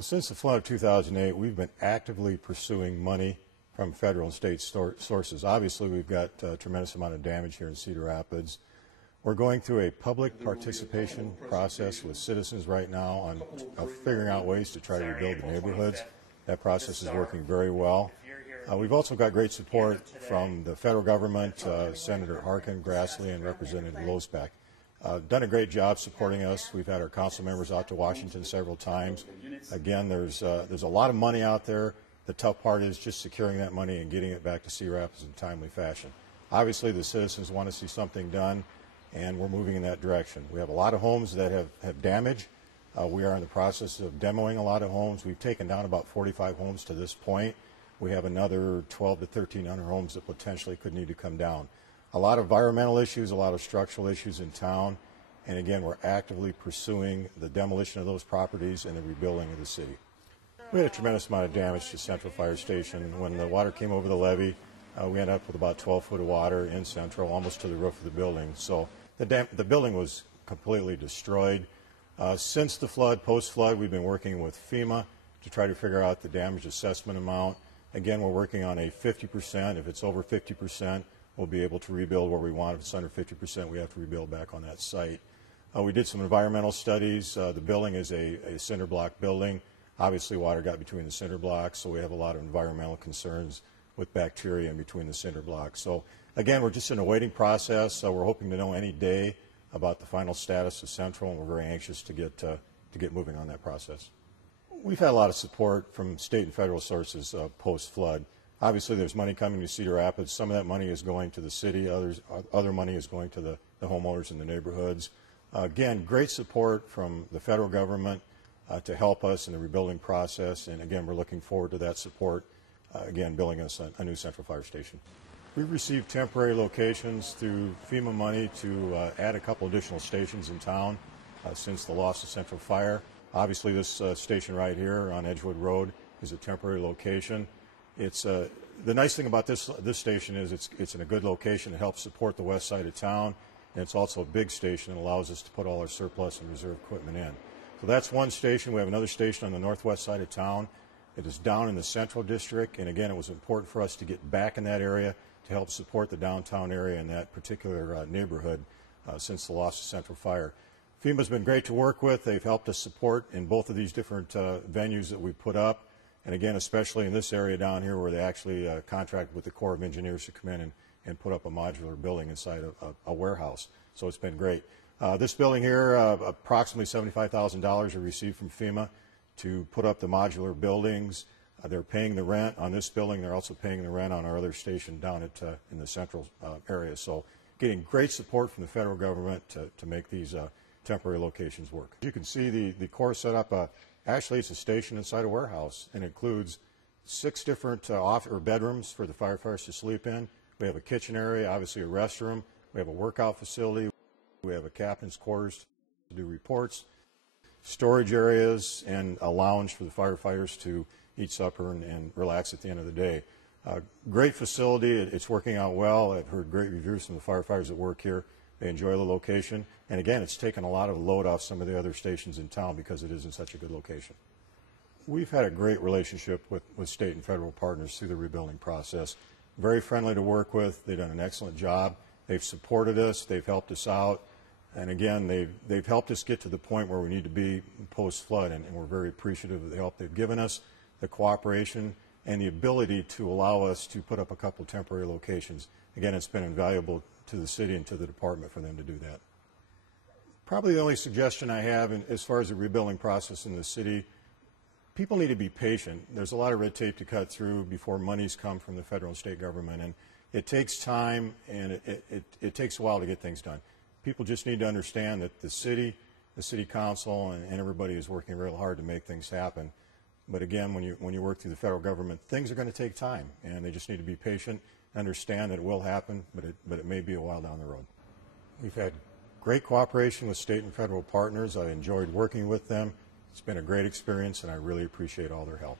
Since the flood of 2008, we've been actively pursuing money from federal and state sources. Obviously, we've got a tremendous amount of damage here in Cedar Rapids. We're going through a public participation process with citizens right now on figuring out ways to try to rebuild the neighborhoods. That process is working very well. We've also got great support from the federal government, Senator Harkin, Grassley, and Representative Losbeck. Done a great job supporting us. We've had our council members out to Washington several times. Again, there's a lot of money out there. The tough part is just securing that money and getting it back to Cedar Rapids in a timely fashion. Obviously, the citizens want to see something done, and we're moving in that direction. We have a lot of homes that have damage. We are in the process of demoing a lot of homes. We've taken down about 45 homes to this point. We have another 12 to 1,300 homes that potentially could need to come down. A lot of environmental issues, a lot of structural issues in town, and again, we're actively pursuing the demolition of those properties and the rebuilding of the city. We had a tremendous amount of damage to Central Fire Station. When the water came over the levee, we ended up with about 12 foot of water in Central, almost to the roof of the building. So the building was completely destroyed. Since the flood, post-flood, we've been working with FEMA to try to figure out the damage assessment amount. Again, we're working on a 50%. If it's over 50%, we'll be able to rebuild where we want. If it's under 50%, we have to rebuild back on that site. We did some environmental studies. The building is a cinder block building. Obviously, water got between the cinder blocks, so we have a lot of environmental concerns with bacteria in between the cinder blocks. So again, we're just in a waiting process. We're hoping to know any day about the final status of Central, and we're very anxious to get moving on that process. We've had a lot of support from state and federal sources post-flood. Obviously, there's money coming to Cedar Rapids. Some of that money is going to the city. Other money is going to the homeowners in the neighborhoods. Again, great support from the federal government to help us in the rebuilding process. And again, we're looking forward to that support, again, building us a new Central Fire Station. We've received temporary locations through FEMA money to add a couple additional stations in town since the loss of Central Fire. Obviously, this station right here on Edgewood Road is a temporary location. It's the nice thing about this station is it's in a good location. It helps support the west side of town, and it's also a big station that allows us to put all our surplus and reserve equipment in. So that's one station. We have another station on the northwest side of town. It is down in the Central District, and again, it was important for us to get back in that area to help support the downtown area in that particular neighborhood since the loss of Central Fire. FEMA's been great to work with. They've helped us support in both of these different venues that we put up. And again, especially in this area down here where they actually contracted with the Corps of Engineers to come in and put up a modular building inside a warehouse. So it's been great. This building here, approximately $75,000 are received from FEMA to put up the modular buildings. They're paying the rent on this building. They're also paying the rent on our other station down in the central area. So getting great support from the federal government to make these temporary locations work. You can see the Corps set up actually, it's a station inside a warehouse, and it includes 6 different bedrooms for the firefighters to sleep in. We have a kitchen area, obviously a restroom. We have a workout facility. We have a captain's quarters to do reports, storage areas, and a lounge for the firefighters to eat supper and relax at the end of the day. Great facility. It's working out well. I've heard great reviews from the firefighters that work here. They enjoy the location. And again, it's taken a lot of load off some of the other stations in town because it is in such a good location. We've had a great relationship with state and federal partners through the rebuilding process. Very friendly to work with. They've done an excellent job. They've supported us. They've helped us out. And again, they've helped us get to the point where we need to be post-flood, and we're very appreciative of the help they've given us, the cooperation, and the ability to allow us to put up a couple temporary locations. Again, it's been invaluable to the city and to the department for them to do that. Probably the only suggestion I have as far as the rebuilding process in the city, people need to be patient. There's a lot of red tape to cut through before monies come from the federal and state government, and it takes time and it takes a while to get things done. People just need to understand that the city council, and everybody is working real hard to make things happen. But again, when you work through the federal government, things are going to take time, and they just need to be patient, understand that it will happen, but it may be a while down the road. We've had great cooperation with state and federal partners. I enjoyed working with them. It's been a great experience, and I really appreciate all their help.